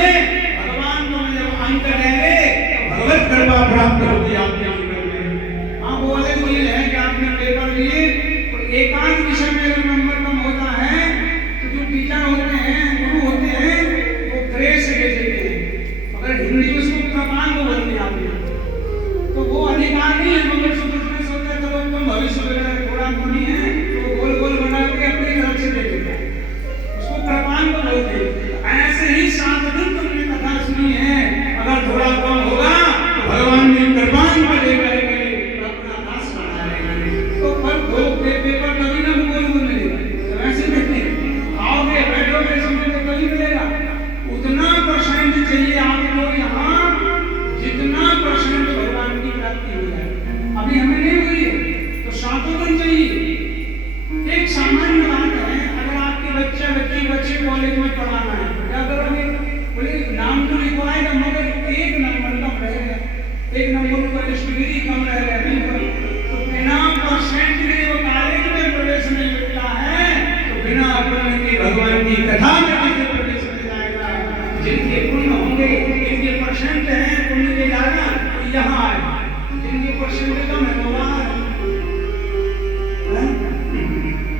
में भगवान को जब अंत करेंगे तो भगवत कृपा प्राप्त होगी आपके जीवन में। आप बोले तो ये है कि आपने पेपर लिए तो एकांत विषय में अगर नंबर कम होता है तो जो टीचर होते हैं, गुरु होते हैं, वो ग्रेस दे देते हैं। अगर हिंदी में उसको कृपान को बोल दिया आपने तो वो अधिकार नहीं है। मगर सुबह सोचते चलो तुम भविष्य में थोड़ा नहीं है तो गोल गोल बना के अपनी तरफ से दे देता है, उसको कृपान को बोलते हैं। ऐसे ही 7 दिन तुमने कथा सुनी है, अगर थोड़ा कम होगा तो भगवान ने कृपान को दे करके अपना दास बना लेंगे। तो पर दो पेपर कभी ना गोल गोल मिलेगा, ऐसे नहीं आओगे बैठोगे समय तो कभी मिलेगा। उतना परसेंट चाहिए आपको यहाँ जितना परसेंट भगवान की प्राप्ति हो जाए। अभी हमें नहीं हुई है तो 7 दिन चाहिए। एक सामान्य बात है, अगर आपके बच्चे कॉलेज में पढ़ाना है तो क्या करोगे? बोले नाम तो लिखवाएगा मगर 1 नंबर कम रह गया, 1 नंबर का डिग्री कम रह गया, तो बिना परसेंट के वो कॉलेज में प्रवेश नहीं मिलता है तो बिना अपने के भगवान की कथा में कैसे प्रवेश मिल जाएगा? जिनके पुण्य होंगे, जिनके परसेंट हैं पुण्य के ज्यादा तो यहाँ आए, जिनके परसेंट कम है तो वहाँ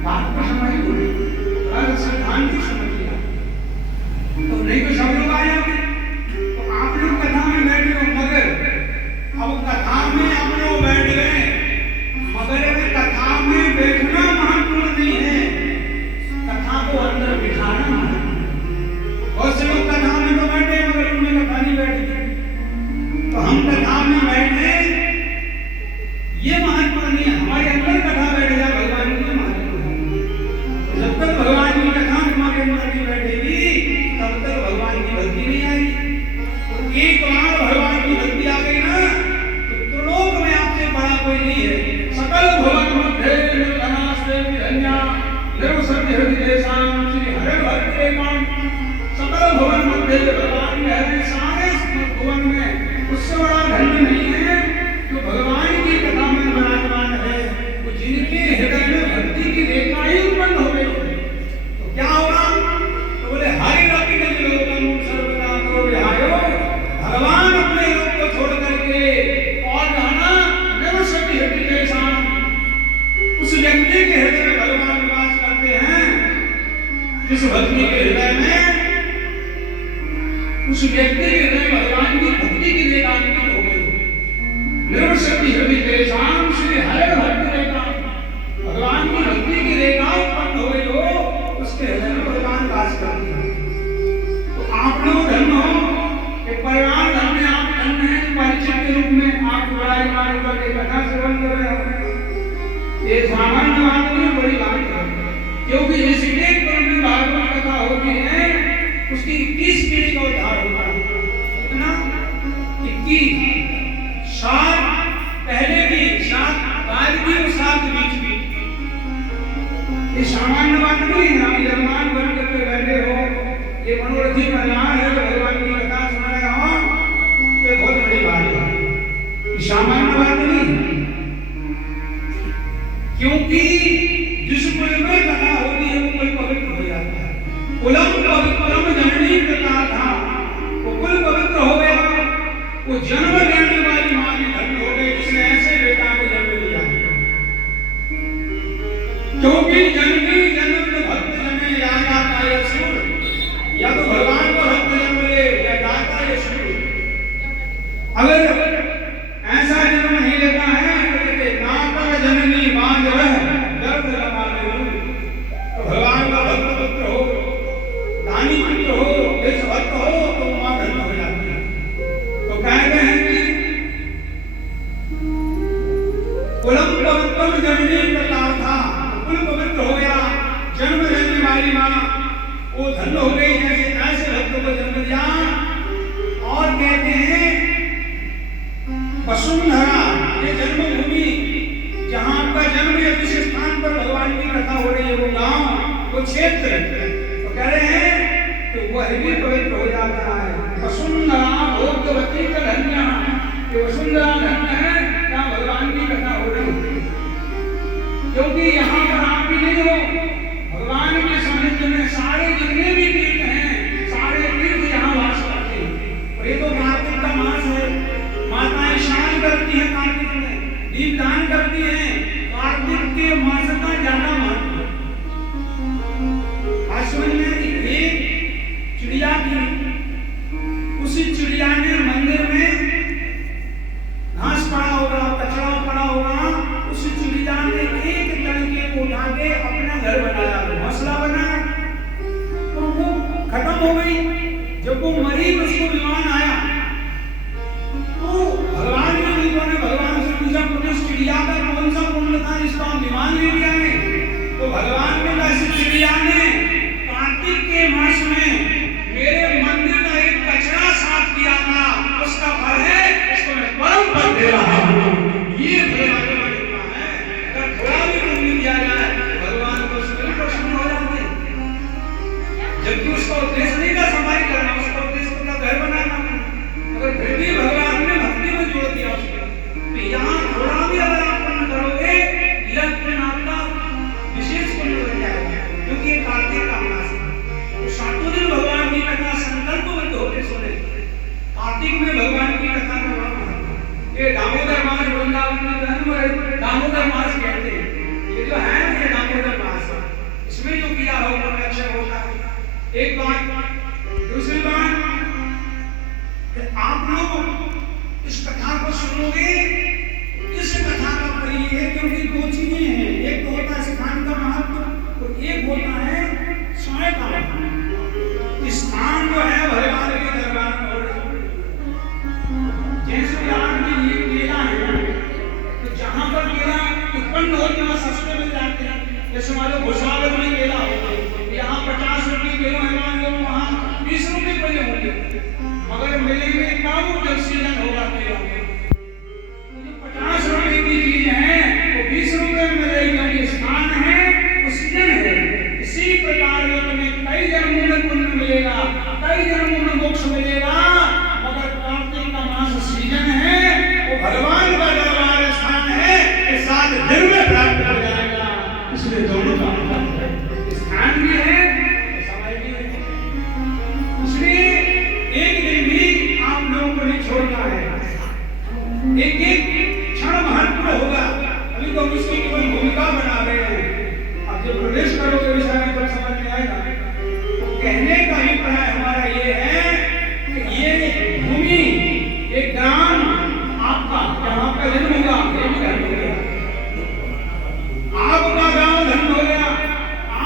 बात को समझिए, सिद्धांत की समझिए। तो नहीं तो सब लोग आए तो आप लोग कथा में बैठे हो, मगर अब कथा में आप लोग बैठ गए मगर अगर कथा में बैठना महत्वपूर्ण नहीं है, कथा को अंदर बिठाना महत्वपूर्ण। बहुत से लोग कथा में तो बैठे मगर उनमें कथा नहीं बैठती। तो हम कथा में बैठे ये महत्वपूर्ण नहीं है, हमारे अंदर कथा बैठ जाए भगवान की महत्वपूर्ण है। जब तक भगवान की कथा हमारे अंदर नहीं बैठेगी तब तक भगवान की भक्ति नहीं आएगी। तो एक बार भगवान की भक्ति आ गई ना तो त्रिलोक में आपसे बड़ा कोई नहीं है। सकल भवन मध्य निर्धनास्ते विधन्या निर्वसति हृदयेषां श्री हरे भक्ते मान। सकल भवन मध्य भगवान है, सारे भवन में उससे बड़ा धन्य नहीं है जो भगवान की कथा में विराजमान है। वो जिनके हृदय में भक्ति की रेखा ही उत्पन्न हो गई तो क्या होगा? तो बोले हरि रति के लोकम सर्वदा को विहायो, भगवान अपने लोक को छोड़ करके और रहना निर्वसति हृदयेषां। उस व्यक्ति के हृदय में भगवान निवास करते हैं जिस व्यक्ति के हृदय में, उस व्यक्ति के हृदय भगवान की भक्ति की रेखा अंकित हो गई। निर्वसति हृदयेषां श्री हरे भक्ति रेखा, भगवान की भक्ति की रेखा उत्पन्न हो गई हो, उसके हृदय में भगवान वास करते हैं। तो आप लोग धन्य हो कि परिवार धन्य, आप धन्य हैं परिचित के रूप में आप विराजमान होकर के कथा श्रवण कर रहे हो। ये सामान्य बात नहीं, बड़ी बात है, क्योंकि जिस एक पर्व में भागवत कथा होती है उसकी 21 पीढ़ी का उद्धार होता है। कितना? 21, 7 पहले की, 7 बाद की और 7 बीच की। ये सामान्य बात नहीं है। आप जजमान बन करके बैठे हो, ये मनोरथी परिवार है तो भगवान की कथा सुन रहे हो, ये बहुत बड़ी बात है, ये सामान्य बात नहीं। क्योंकि जिस कुल में कथा होती है वो कुल पवित्र हो जाता है। कुलम पवित्रम जननी कथा था, वो कुल पवित्र हो गया, वो जन्म लेने वाली माँ की धन्य हो गई जिसने ऐसे बेटा को जन्म दिया। क्योंकि जननी जन्म भक्त जने या दाता या सुर, या तो भगवान को भक्त जन्म ले या दाता या सुर। अगर ऐसा जन्म नहीं लेता है तो कहते नाता जननी मां जो है गर्भ लगा ले, तो भगवान का भक्त पुत्र हो, दानी पुत्र हो, देशभक्त हो तो मां धन्य हो जाती है। तो कहते हैं कि कुलम पवित्रम जननी प्रकार था, कुल पवित्र हो गया, जन्म लेने वाली मां वो धन्य हो गई है, ऐसे भक्तों को जन्म दिया। और कहते हैं वसुंधरा, ये जन्मभूमि जहां आपका जन्म है, जिस स्थान पर भगवान की कथा हो रही है वो गांव, वो क्षेत्र, तो कह रहे हैं कि वह भी पवित्र हो जाता है। वसुंधरा भोगवती का धन्य, ये वसुंधरा धन्य है जहां भगवान की कथा हो रही है। क्योंकि यहाँ पर आप भी नहीं हो, भगवान के सानिध्य में सारे जितने भी तीर्थ हैं, सारे तीर्थ यहाँ वास दीपदान करती हैं। कार्तिक के मास का ज्यादा महत्व है। आश्विन में एक चिड़िया थी, उसी चिड़िया ने मंदिर में घास पड़ा होगा, कचरा पड़ा होगा, उस चिड़िया ने एक तड़के को उठा के अपना घर बनाया, घोंसला बनाया, तो वो खत्म हो गई। जब वो मरी उसको विमान आया तो भगवान ने उनको ने भगवान से पूछा, पुण्य चिड़िया का कौन सा पुण्य था जिसको आप विमान ले लिया है? तो भगवान ने कहा, इस चिड़िया ने कार्तिक के मास में मेरे मंदिर का एक कचरा साफ किया था, उसका फल है, इसको मैं परम पद दे रहा हूं। ये भगवान का कृपा है। अगर थोड़ा भी पुण्य दिया जाए भगवान को स्वयं प्रसन्न हो जाते हैं। जबकि उसका उद्देश्य नहीं था सफाई करना, उसका उद्देश्य था घर बनाना, मगर फिर भी भगवान ने भक्ति में जोड़ दिया उसको। तो यहाँ थोड़ा भी अगर आप पुण्य करोगे, यह पुण्य आपका विशेष पुण्य बन जाएगा, क्योंकि ये कार्तिक का मास है। तो सातों दिन भगवान की कथा संकल्पबद्ध होकर सुने। कार्तिक में भगवान की कथा का बड़ा महत्व है। ये दामोदर मास वृंदावन में दामोदर मास कहते हैं। ये जो है ये दामोदर मास है, इसमें जो किया हो वो अक्षय होता है। एक बात। दूसरी बात, आप लोग इस कथा को सुनोगे, इस कथा का फल है, क्योंकि दो चीजें हैं, एक तो होता है स्थान का महत्व और एक होता है समय का महत्व। स्थान जो है भगवान के दरबार में हो रहा है। जैसे उदाहरण के लिए केला है, तो जहां पर केला उत्पन्न होते हैं सस्ते मिल जाते हैं। जैसे मान लो भुसावल में केला होता है, यहाँ 50 रुपये किलो है, मान लो वहाँ 20 रुपये किलो होंगे, मगर मिलेंगे कब जब सीजन होगा केला। 50 रुपये की चीज है वो 20 रुपये में मिलेगी, क्योंकि स्थान है वो सीजन है। इसी प्रकार में कई जन्मों में पुण्य मिलेगा, कई जन्मों में मोक्ष मिलेगा, मगर कार्तिक का मास सीजन है, वो भगवान का दरबार स्थान है, इस 7 दिन में प्राप्त हो जाएगा। इसलिए दोनों का स्थान भी है, समय भी है। इसलिए एक दिन भी आप लोगों को नहीं छोड़ना है। एक एक क्षण महत्व होगा। अभी तो उसकी केवल भूमिका बना रहे हैं, अब जब प्रवेश करोगे विषय में तब समझ में आएगा। तो कहने का अभिप्राय हमारा ये है कि ये भूमि, ये ग्राम आपका, जहाँ आपका जन्म होगा, ये भी धन हो गया। आपका गांव धन हो गया,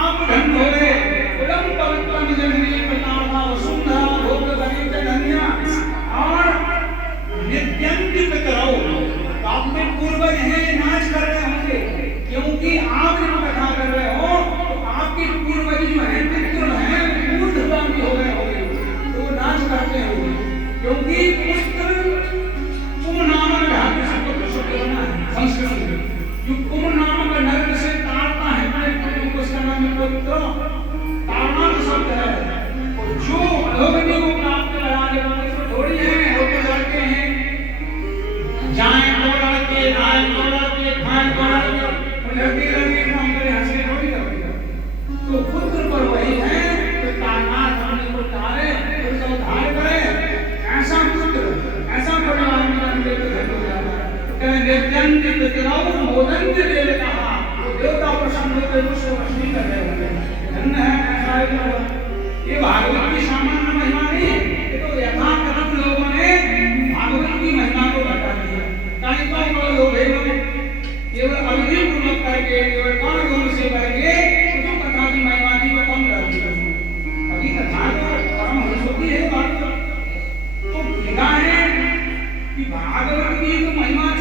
आप धन हो गए। उदम पवित्रम जननी प्रतापा वसुंधरा भोग गणित धन्या और नित्यंति पितरौ। आप में पूर्वज हैं, नाच कर रहे होंगे, क्योंकि आप जब कथा कर रहे हो तो आपके पूर्वज जो हैं, पितृ हैं, ऊर्ध्वगामी हो गए होंगे, तो वो नाच करते होंगे, क्योंकि पुत्र कुम नामक धातु से पुत्र शब्द बना है संस्कृत में। जो कुम नामक नर्क से ताड़ना है, तो उसका नाम है पुत्र, ताड़ना का शब्द है। और जो अधोगति को प्राप्त कराने वाले तो थोड़ी है, वो तो लड़के हैं, जाएं तो लड़के, आए तो लड़के, खाएं तो लड़के, लड़के लड़के काम करे, हंसे थोड़ी करते। तो पुत्र पर वही है, तो तानात हमने को तारे, उसका उद्धार करे, ऐसा पुत्र, ऐसा परिवार में हमने को धन हो जाता है। कहने नित्यंति पितरौ मोदन्ति देव कहा, वो देवता प्रसन्न होकर उसको रश्मि कर रहे होंगे। धन्य है ऐसा ही होगा। ये भागवत की सामान्य महिमा नहीं है, ये तो यथाकथित लोगों ने भागवत की महिमा को बता दिया। कहीं तो लोग केवल अवधि पूर्वक करके, केवल कौन गुण से करके तो कथा की महिमा की वो कम कर दिया। अभी कथा तो परम होती है बात। तो लिखा है कि भागवत की तो महिमा